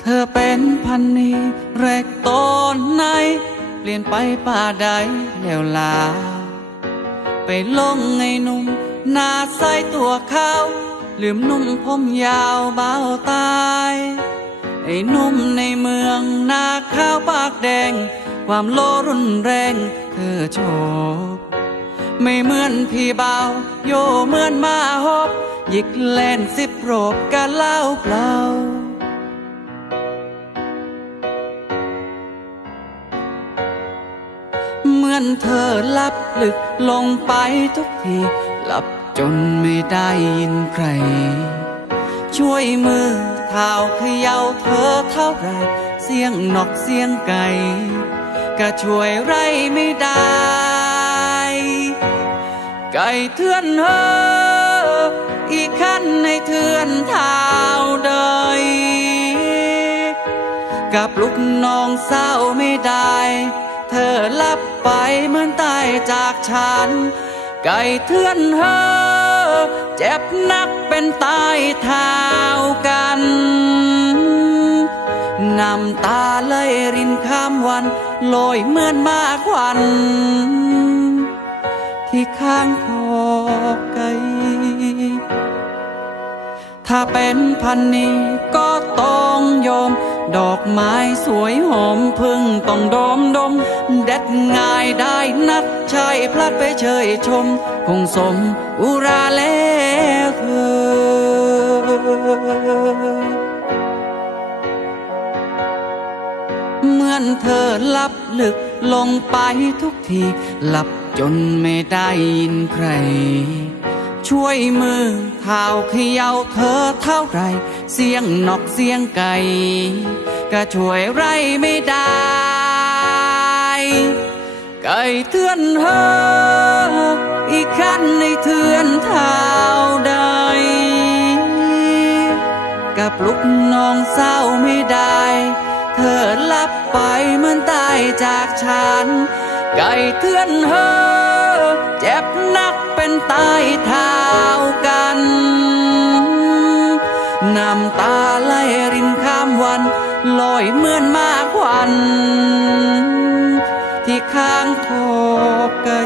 เธอเป็นพันนีแรกต้นในเปลี่ยนไปป่าใดแล้วลา ไปลงไงหนุ่มหน้าใสตัวขาวลืมนุ่มผมยาวเบาตายไอ้หนุ่มในเมืองหน้าขาวปากแดง ความโลรุนแรงเธอโชบไม่เหมือนพี่เบาโยเหมือนมาหอบยิกแลนสิบโรบกะเล่าเปล่า อนเธอลับลึกลงไปทุกทีหลับจนไม่ได้ยินใคร ช่วยมือเท้าเขย่าเธอเท่าไร เสียงนกเสียงไก่ก็ช่วยไรไม่ได้ ไก่เทือนเฮออีกขั้นในเทือนเท้าเดยกับลูกน้องเศร้าไม่ได้ เธอลับไปเหมือนตายจากฉัน ไก่เทือนเฮอเจ็บนักเป็นตายเท้ากันน้ำตาเลยรินข้ามวันลอยเหมือนมากควัน ที่ข้างคอไก่ถ้าเป็นพันนี้ก็ต้องยอม ดอกไม้สวยหอมพึ่งต้องดมดม เด็ดง่ายได้นัดใช่พลัดไปเชยชม คงสมอุราแล้วเธอเหมือนเธอหลับลึกลงไปทุกที หลับจนไม่ได้ยินใคร ช่วยมือเท้าเขย่าเธอเท่าไร เสียงนกเสียงไก่ ก็ช่วยไรไม่ได้ไก่เทือนเฮออีกขั้นในเทือนเท้าใดกับลูกน้องเศร้าไม่ได้ เธอลับไปมือนตายจากฉัน ไก่เทือนเฮอเจ็บนักเป็นตายเท้ากันน้ำตา อยเหมือนมาควัน ที่ข้างโคกไก่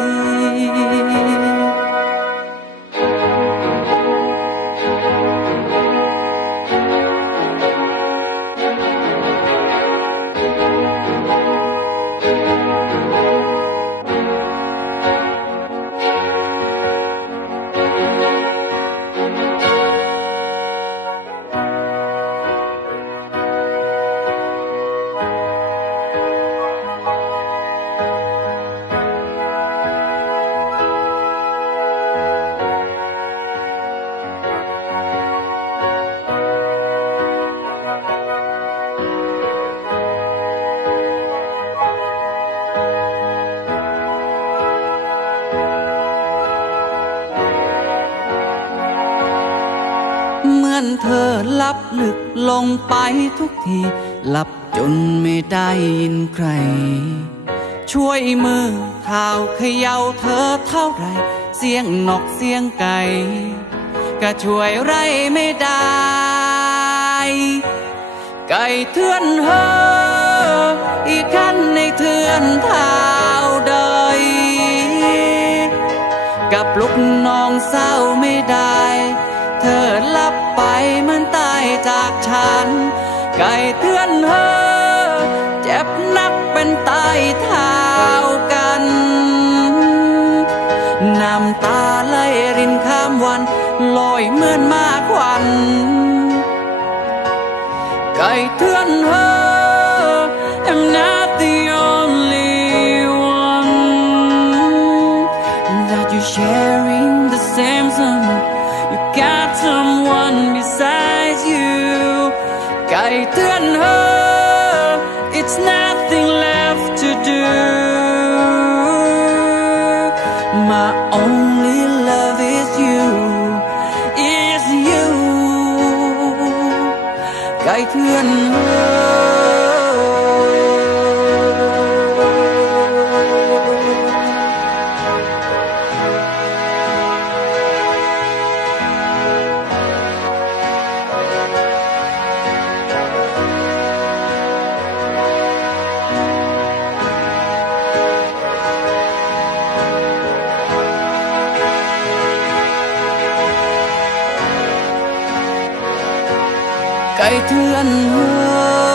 มือนเธอลับลึกลงไปทุกทีหลับจนไม่ได้ยินใคร ช่วยมือเท้าเขย่าเธอเท่าไร เสียงนกเสียงไก่ก็ช่วยไรไม่ได้ ไก่เทือนเฮออีกขั้นในเทือนเท้าใดกับลูกน้องเศร้า ไก่เทือนเฮอเจ็บนักเป็นตายเท้ากันน้ำตาไหลรินข้ามวันลอยเหมือนมากควันไก่เทือนเฮอ I'm not ไก่เตือนเธอ It's nothing left to do. My only love is you. Is you. ไก่ ไก่เทือนเฮอ